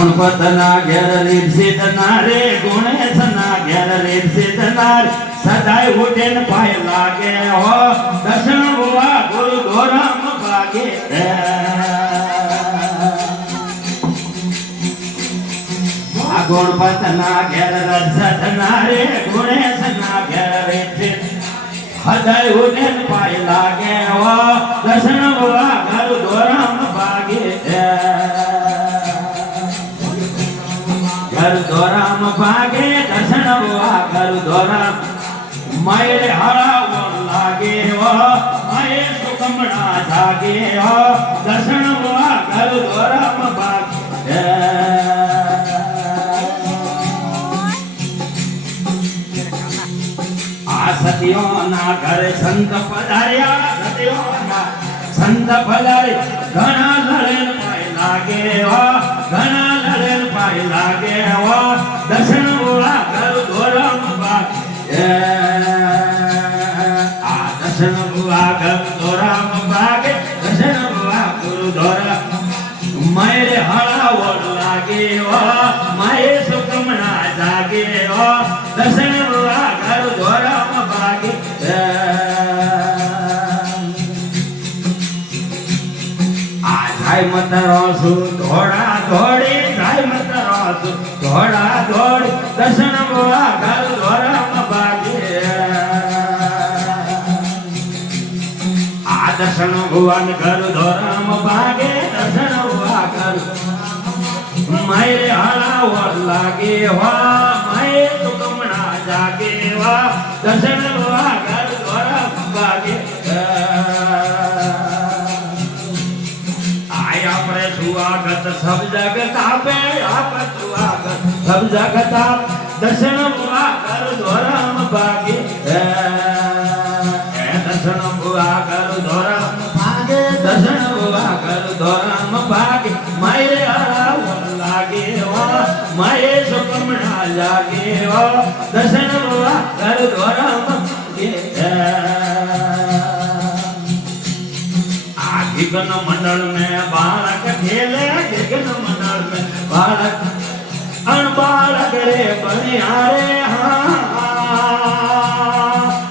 ગુણપતના ઘેર રીપસીતના રે ગુણેશના ઘેર રીપસીતના રે સદાય ઉઠે ને પાય લાગે હો દર્શન હોવા ગુરુ ધોરમ ભાગે ગુણપતના ઘેર રજતના રે ગુણેશના ઘેર રીપસીત સદાય ઉઠે ને પાય લાગે હો દર્શન હોવા ગુરુ ધોરમ ભાગે ઘર ધોરામ ભાગે દર્શન હોવા ઘર ધોરામ માયરે હરાવો લાગે હો માયે સુકમણા જાગે હો દર્શન હોવા ઘર ધોરામ ભાગે આ સતીઓના ઘરે સંત પધાર્યા સતીઓના સંત પધારે ઘણા લડેલ પાય લાગે હો ઘણા લડેલ પાય લાગે હો દર્શન હોવા ઘર ધોરમ ભાગે આ દર્શન હોવા ઘર ધોરમ ભાગે દર્શન હોવા ગુરુ ધોરમ માયરે હળાવો લાગે હો માયે સુકમણા જાગે હો દર્શન હોવા ઘર ધોરમ ભાગે જાય મતરો છું ધોડા ધોડી જાય મતરો છું ધોડા ધોડી દર્શન હોવા ઘર ધોરમ ભાગે આ દર્શન હોવા ઘર ધોરમ ભાગે દર્શન હોવા ઘર માયરે હળાવો લાગે હો માયે સુકમણા જાગે હો દર્શન હોવા ઘર ધોરમ ભાગે स्वागत सब जगत आपे आप स्वागत सब जगत आप दर्शन हुआ कर धोरम भागे दर्शन हुआ कर धोरम भागे दर्शन हुआ कर धोरम भागे माये हराव लागे हो माये सुकमणा जागे हो दर्शन हुआ कर धोरम भागे गगन मंडल में बालक खेले गगन मंडल में बालक अन बालक रे बनिहारे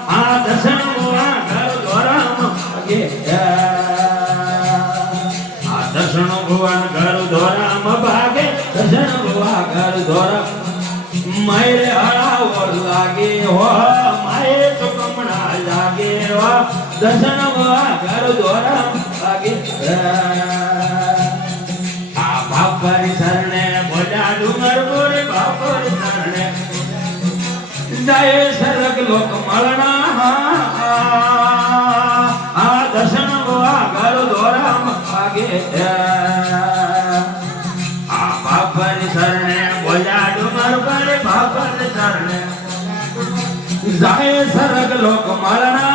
हाँ दर्शन हुआ घर धोरम भागे दर्शन हुआ घर धोरम भागे दर्शन हुआ घर धोरम मायरे हरावो लागे हो माये सुकमणा लागे हो दर्शन हुआ घर धोरम भागे आ बापरी शरणे बोला डूंगर बोले बापरी शरणे जाए सरग लोक मलना आ दर्शन हुआ घर धोरम भागे आ बापरी शरणे बोला डूंगर बोले बापरी शरणे जाए सरग लोक मलना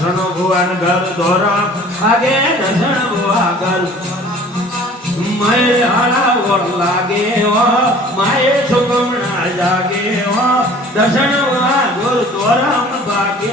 दर्शन भुवन घर धोरम आगे दर्शन भुआ घर माये हरावो लागे हो माये सुकमणा जागे हो दर्शन भुआ घर धोरम भागे